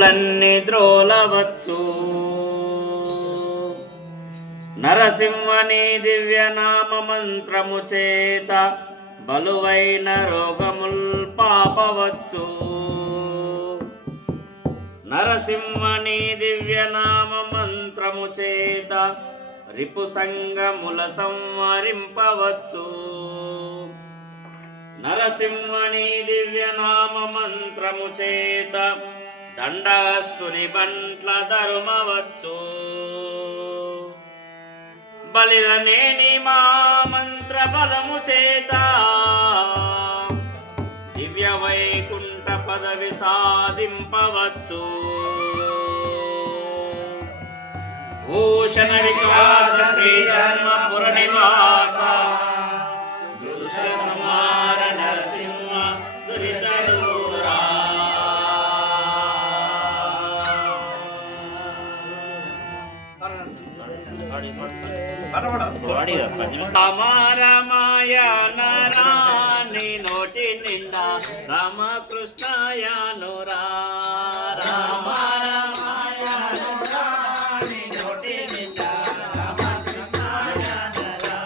పాపములన్నీ ద్రోలవచ్చు. నరసింహని దివ్యనామ మంత్రము చేత బలువైన రోగముల్ పాపవచ్చు. నరసింహని దివ్యనామ మంత్రము చేత రిపు సంగముల సంవరింపవచ్చు. నరసింహని దివ్యనామ మంత్రము చేత దండస్తుని బంట్ల ధర్మవచ్చు. బలిరనేని మా మంత్ర బలము చేత దివ్య వైకుంఠ పదవి సాధింపవచ్చు. భూషణ వికాస శ్రీ జన్మ పుర నివాస దుష్ట సంహార నరసింహ దురిత దూరా. రామాయ నరాని నోటి నిండా రామకృష్ణాయ నురా. రామాయ నరాని నోటి నిండా రామకృష్ణాయ నరా.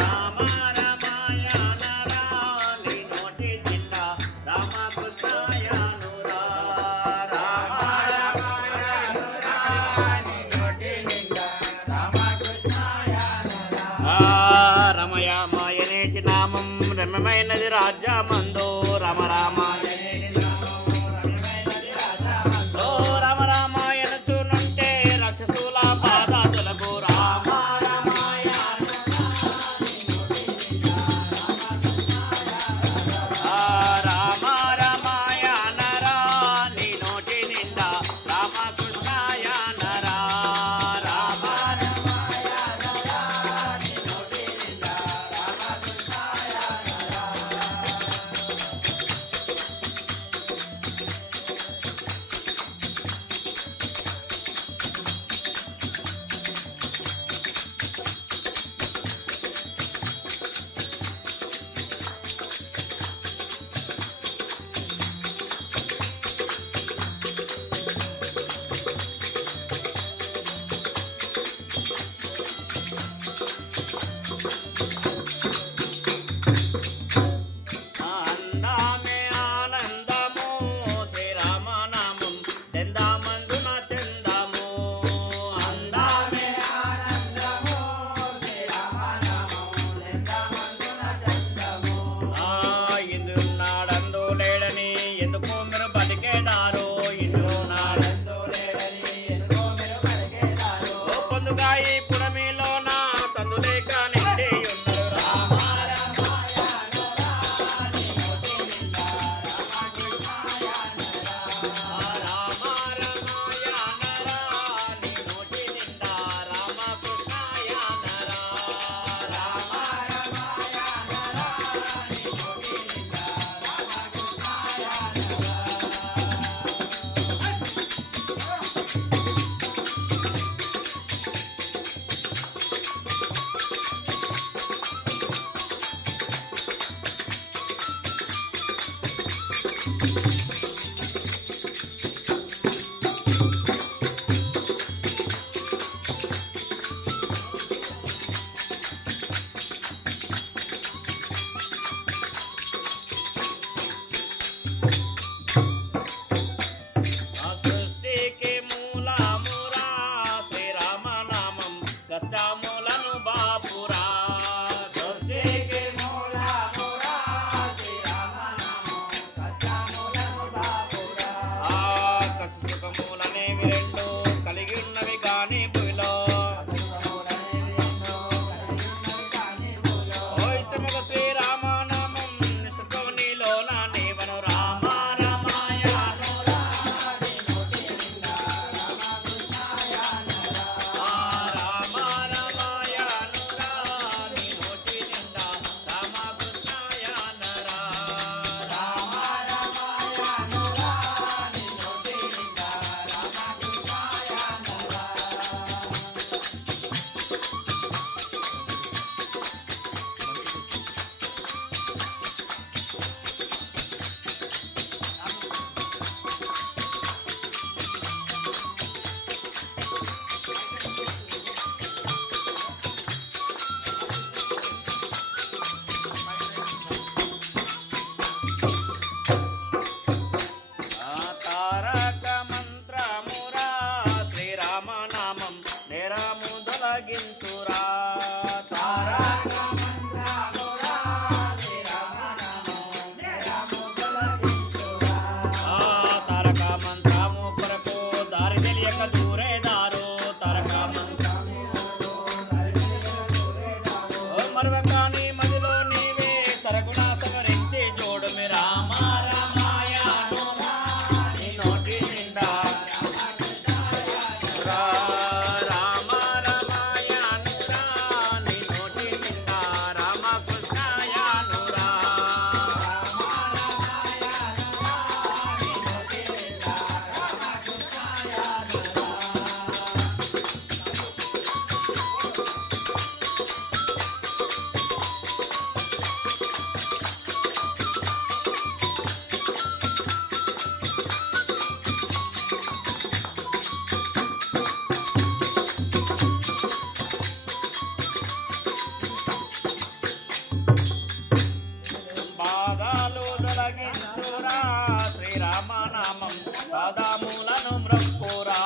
రామాయ నరాని నోటి నిండా రామకృష్ణాయ నురా. రమయ మాయనేటి నామం రమ్యమైనది రాజ్యమందో. రమ రామాయనేటి నామం రమ్యమైనది రాజ్యమందో. రమ రామాయణ చూనుంటే రాక్షసుల పాదాదులకు. రామ రామాయ రామ రామాయ నరా నీ నోటి నిండా రామకృష్ణాయ నరా. తారక మంత్రమురా శ్రీరామనామం నేరము తొలగించురా తారక మంత్రమురా శ్రీరామనామం నేరము తొలగించురా తారక మంత్రము కొరకు దారి తెలియక దూరేదారు తారక మంత్రము మరవకాని మదిలో నీవే సరగుణ సవరించి జోడుమి రామ రామాయణ నీ నోటి నిండా రామ రామాయణురా నీ నోటి నిండా రామకృష్ణాయనురా బాధలు తొలగించురా శ్రీరామనామం పాదములను మ్రక్కురా